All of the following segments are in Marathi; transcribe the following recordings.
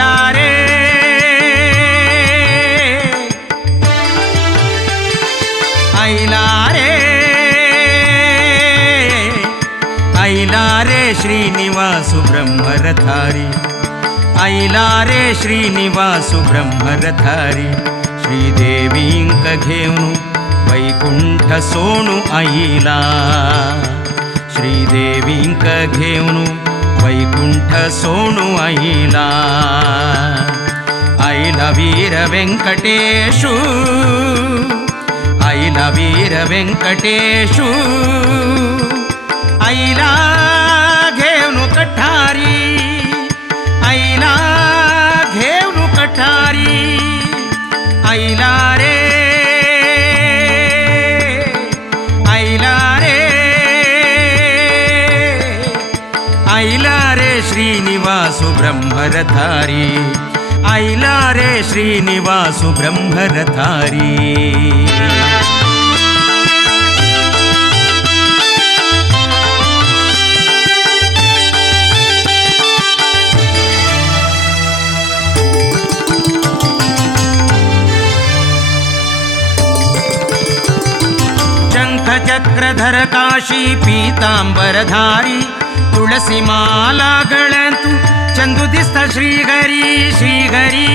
आईला रे आईला रे आईला रे श्रीनिवासु ब्रह्मरथारी आईला रे श्रीनिवासु ब्रह्मरथारी श्रीदेवींक घेऊन वैकुंठ सोणू आईला श्रीदेवींक घेऊन वैकुंठ सोणू आईला आईला वीर व्यंकटेशू आईला वीर व्यंकटेशू आईला घेऊन कठारी आईला घेऊन कठारी आईला रे आईला रे आईला रे श्रीनिवासु ब्रह्मरथारी आईला रे श्रीनिवासु ब्रह्मरथारी चक्रधर काशी पीतांबरधारी तुळसी माला गळ्यांतू चंदू दिसता श्रीहरी श्रीहरी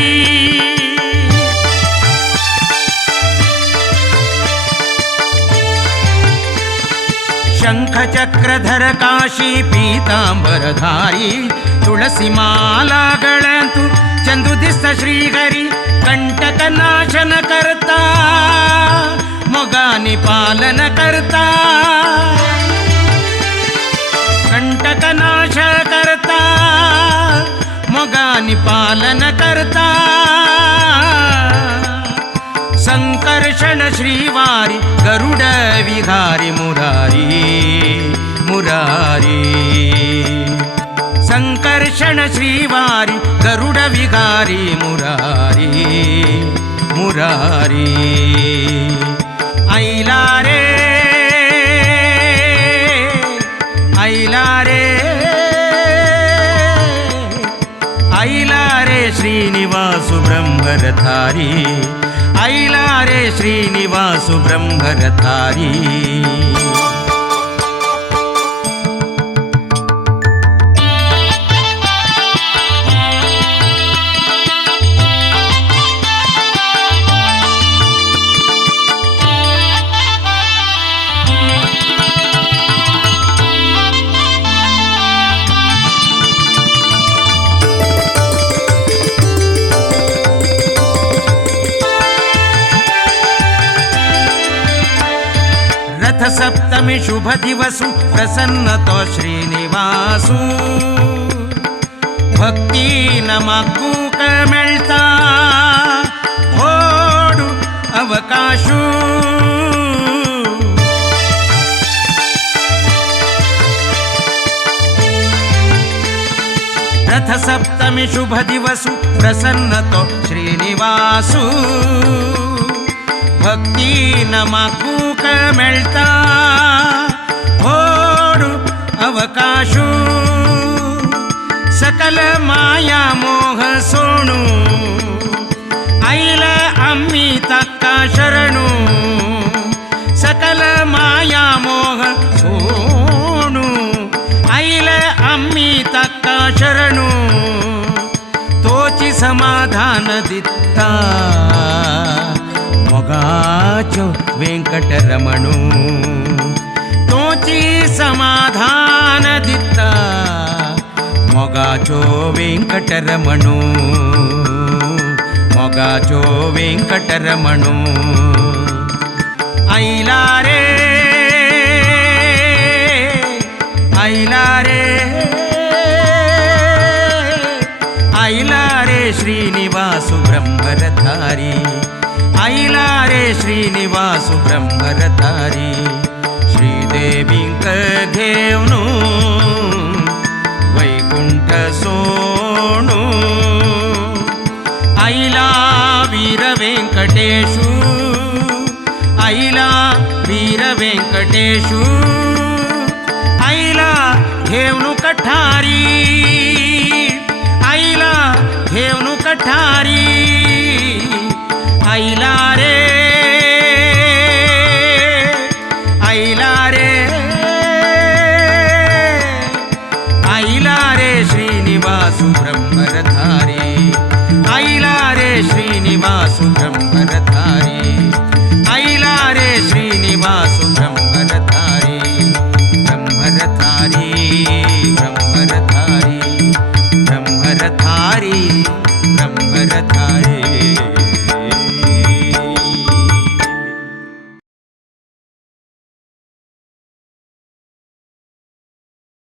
शंख चक्रधर काशी पीतांबरधारी तुळसी माला गळ्यांतू चंदू दिसता श्रीहरी कंटक नाशन करता मोगानी पालन करता कंटक नाश करता मोगानी पालन करता संकर्षण श्रीवारी गरुड विहारी मुरारी मुरारी संकर्षण श्रीवारी गरुड विहारी मुरारी मुरारी आईला रे आईला रे आईला रे श्रीनिवासु ब्रह्मरथारी आईला रे श्रीनिवासु ब्रह्मरथारी रथ सप्तमी शुभ दिवसु प्रसन्न तो श्रीनिवासु भक्ती नमाकूक मिळता होडू अवकाशू रथ सप्तमी शुभ दिवसु प्रसन्न तो श्रीनिवासु भक्ती नमाकूक मिळता होडू अवकाशू सकल माया मोह सोणू आईला आम्ही तक्का शरणू सकल माया मोह सोणू आईला आम्ही तक्का शरणू तोची समाधान दित्ता मोगाचो वेंकटरमणू तोची समाधान दित्ता मोगाचो वेंकटरमणू मोगाचो वेंकटरमणू आईला रे आईला रे आईला रे श्रीनिवासु ब्रह्मरथारी आईला रे श्रीनिवासु ब्रह्मरथारी श्रीदेवींक घेऊन वैकुंठ सोणू आईला वीर व्यंकटेशू आईला वीर व्यंकटेशू आईला घेऊन कठारी आईला घेऊन कठारी आईला रे आईला रे आईला रे श्रीनिवासु ब्रह्मरधारी आईला रे श्रीनिवासु ब्रह्मरधारी आईला रे श्रीनिवासु ब्रह्मरधारी ब्रह्मरधारी ब्रह्मरधारी ब्रह्मरधारी ब्रह्मरधारी